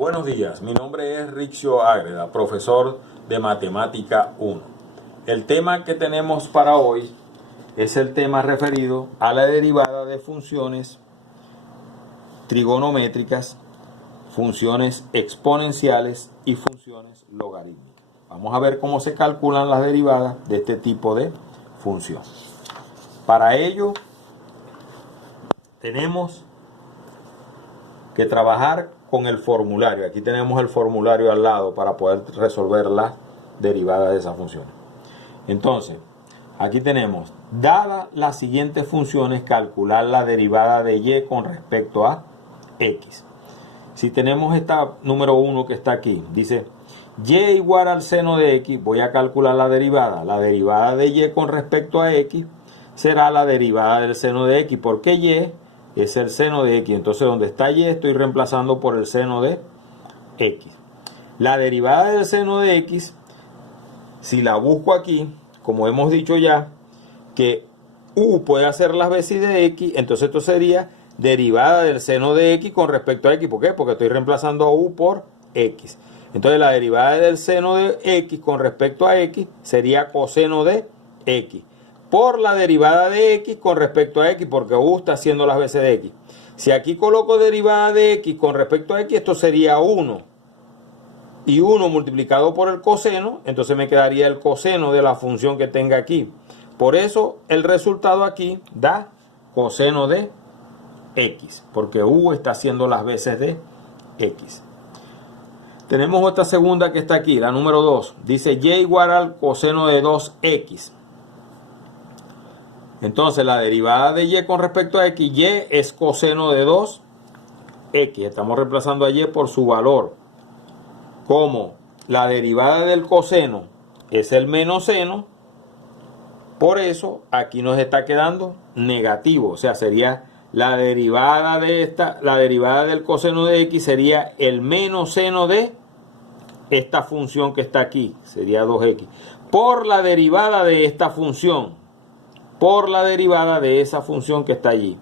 Buenos días, mi nombre es Rixio Ágreda, profesor de Matemática 1. El tema que tenemos para hoy es el tema referido a la derivada de funciones trigonométricas, funciones exponenciales y funciones logarítmicas. Vamos a ver cómo se calculan las derivadas de este tipo de función. Para ello, tenemos que trabajar con el formulario. Aquí tenemos el formulario al lado para poder resolver las derivadas de esa función. Entonces, aquí tenemos, dadas las siguientes funciones, calcular la derivada de y con respecto a x. Si tenemos esta número 1 que está aquí, dice y igual al seno de x, voy a calcular la derivada. La derivada de y con respecto a x será la derivada del seno de x, porque y es el seno de x. Entonces, donde está y estoy reemplazando por el seno de x. La derivada del seno de x, si la busco aquí, como hemos dicho ya, que u puede hacer las veces de x, entonces esto sería derivada del seno de x con respecto a x. ¿Por qué? Porque estoy reemplazando a u por x. Entonces, la derivada del seno de x con respecto a x sería coseno de x. Por la derivada de x con respecto a x, porque u está haciendo las veces de x. Si aquí coloco derivada de x con respecto a x, esto sería 1. Y 1 multiplicado por el coseno, entonces me quedaría el coseno de la función que tenga aquí. Por eso el resultado aquí da coseno de x, porque u está haciendo las veces de x. Tenemos otra segunda que está aquí, la número 2. Dice y igual al coseno de 2x. Entonces, la derivada de y con respecto a x, y es coseno de 2x. Estamos reemplazando a y por su valor. Como la derivada del coseno es el menos seno, por eso aquí nos está quedando negativo. O sea, sería la derivada de la derivada del coseno de x sería el menos seno de esta función que está aquí. Sería 2x. Por la derivada de esta función. Por la derivada de esa función que está allí.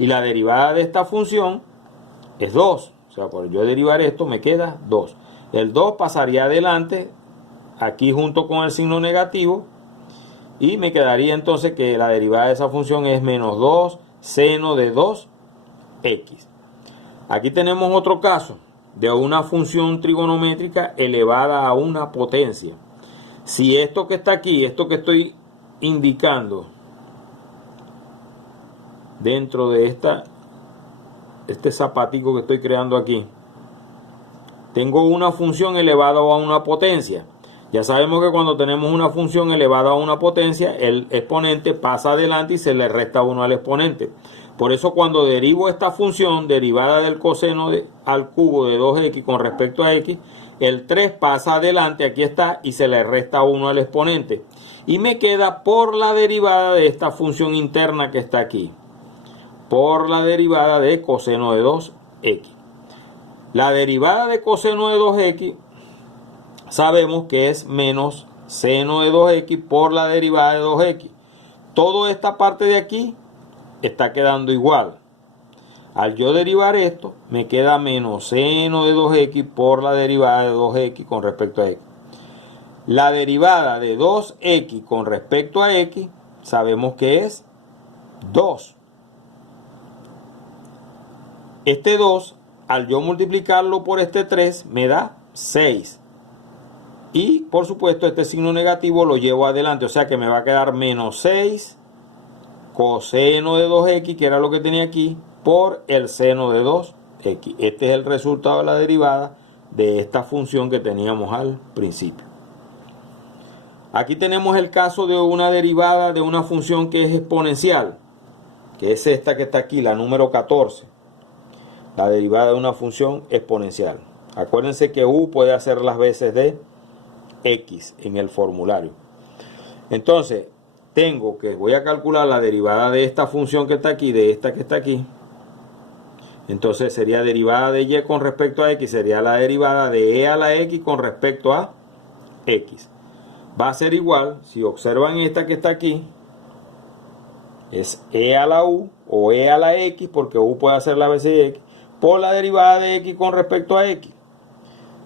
Y la derivada de esta función es 2. O sea, por yo derivar esto me queda 2. El 2 pasaría adelante, aquí junto con el signo negativo, y me quedaría entonces que la derivada de esa función es menos 2 seno de 2x. Aquí tenemos otro caso de una función trigonométrica elevada a una potencia. Si esto que está aquí, esto que estoy indicando dentro de este zapatico que estoy creando aquí, tengo una función elevada a una potencia. Ya sabemos que cuando tenemos una función elevada a una potencia, el exponente pasa adelante y se le resta 1 al exponente. Por eso, cuando derivo esta función derivada del coseno al cubo de 2x con respecto a x, el 3 pasa adelante, aquí está, y se le resta 1 al exponente. Y me queda por la derivada de esta función interna que está aquí. Por la derivada de coseno de 2x. La derivada de coseno de 2x sabemos que es menos seno de 2x por la derivada de 2x. Toda esta parte de aquí está quedando igual. Al yo derivar esto, me queda menos seno de 2x por la derivada de 2x con respecto a x. La derivada de 2x con respecto a x sabemos que es 2. Este 2, al yo multiplicarlo por este 3, me da 6. Y, por supuesto, este signo negativo lo llevo adelante. O sea que me va a quedar menos 6 coseno de 2x, que era lo que tenía aquí, por el seno de 2x. Este es el resultado de la derivada de esta función que teníamos al principio. Aquí tenemos el caso de una derivada de una función que es exponencial, que es esta que está aquí, la número 14. La derivada de una función exponencial. Acuérdense que u puede hacer las veces de x en el formulario. Entonces, voy a calcular la derivada de esta función que está aquí, de esta que está aquí. Entonces sería derivada de y con respecto a x, sería la derivada de e a la x con respecto a x. Va a ser igual, si observan esta que está aquí, es e a la u o e a la x, porque u puede hacer las veces de x, por la derivada de x con respecto a x.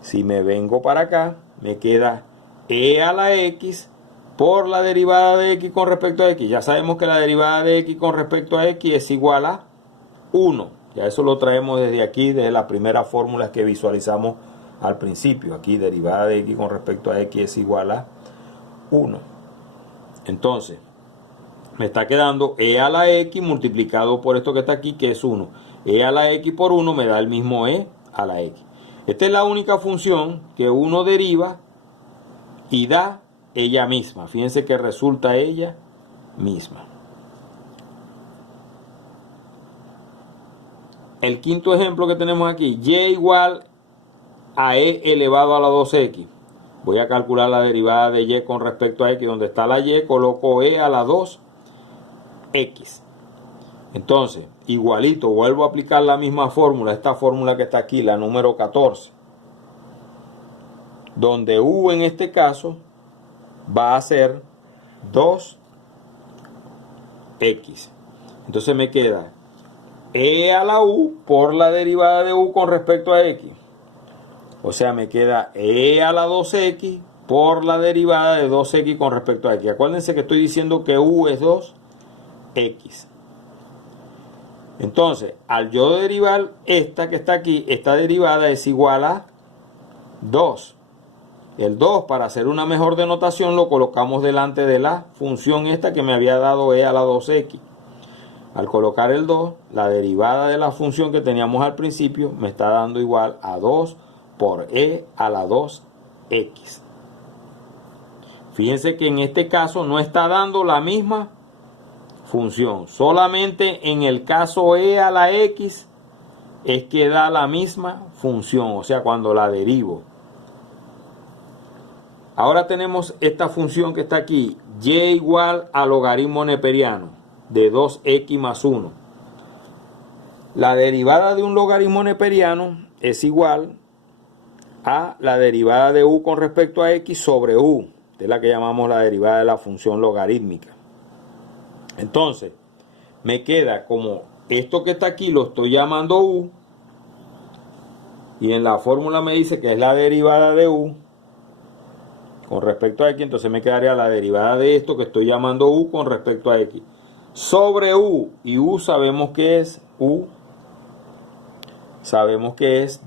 Si me vengo para acá, me queda e a la x por la derivada de x con respecto a x. Ya sabemos que la derivada de x con respecto a x es igual a 1. Ya eso lo traemos desde aquí, desde la primera fórmula que visualizamos al principio. Aquí derivada de x con respecto a x es igual a 1. Entonces, me está quedando e a la x multiplicado por esto que está aquí, que es 1. E a la x por 1 me da el mismo e a la x. Esta es la única función que uno deriva y da ella misma. Fíjense que resulta ella misma. El quinto ejemplo que tenemos aquí, y igual a e elevado a la 2x. Voy a calcular la derivada de y con respecto a x. Donde está la y, coloco e a la 2x. Entonces, igualito, vuelvo a aplicar la misma fórmula, esta fórmula que está aquí, la número 14. Donde u en este caso va a ser 2x. Entonces me queda e a la u por la derivada de u con respecto a x. O sea, me queda e a la 2x por la derivada de 2x con respecto a x. Acuérdense que estoy diciendo que u es 2x. Entonces, al yo derivar esta que está aquí, esta derivada es igual a 2. El 2, para hacer una mejor denotación, lo colocamos delante de la función esta que me había dado e a la 2x. Al colocar el 2, la derivada de la función que teníamos al principio me está dando igual a 2 por e a la 2x. Fíjense que en este caso no está dando la misma función. Solamente en el caso e a la x es que da la misma función, o sea, cuando la derivo. Ahora tenemos esta función que está aquí, y igual al logaritmo neperiano de 2x más 1. La derivada de un logaritmo neperiano es igual a la derivada de u con respecto a x sobre u, que es la que llamamos la derivada de la función logarítmica. Entonces, me queda como esto que está aquí lo estoy llamando u, y en la fórmula me dice que es la derivada de u con respecto a x, entonces me quedaría la derivada de esto que estoy llamando u con respecto a x sobre u, y u sabemos que es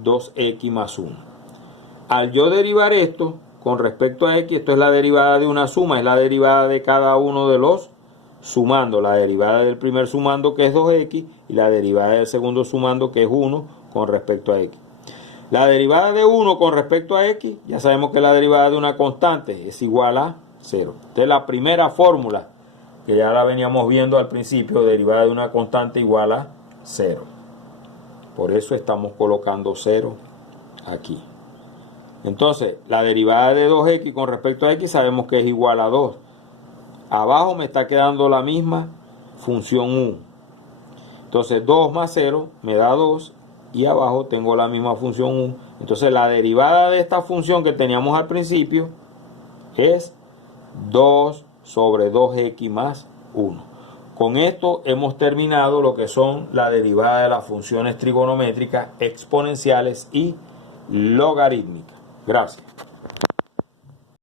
2x más 1. Al yo derivar esto con respecto a x, esto es la derivada de una suma, es la derivada de cada uno de los sumando, la derivada del primer sumando que es 2x y la derivada del segundo sumando que es 1 con respecto a x. La derivada de 1 con respecto a x, ya sabemos que la derivada de una constante es igual a 0. Esta es la primera fórmula que ya la veníamos viendo al principio, derivada de una constante igual a 0. Por eso estamos colocando 0 aquí. Entonces, la derivada de 2x con respecto a x sabemos que es igual a 2. Abajo me está quedando la misma función u. Entonces 2 más 0 me da 2 y abajo tengo la misma función u. Entonces la derivada de esta función que teníamos al principio es 2 sobre 2x más 1. Con esto hemos terminado lo que son la derivada de las funciones trigonométricas exponenciales y logarítmicas. Gracias.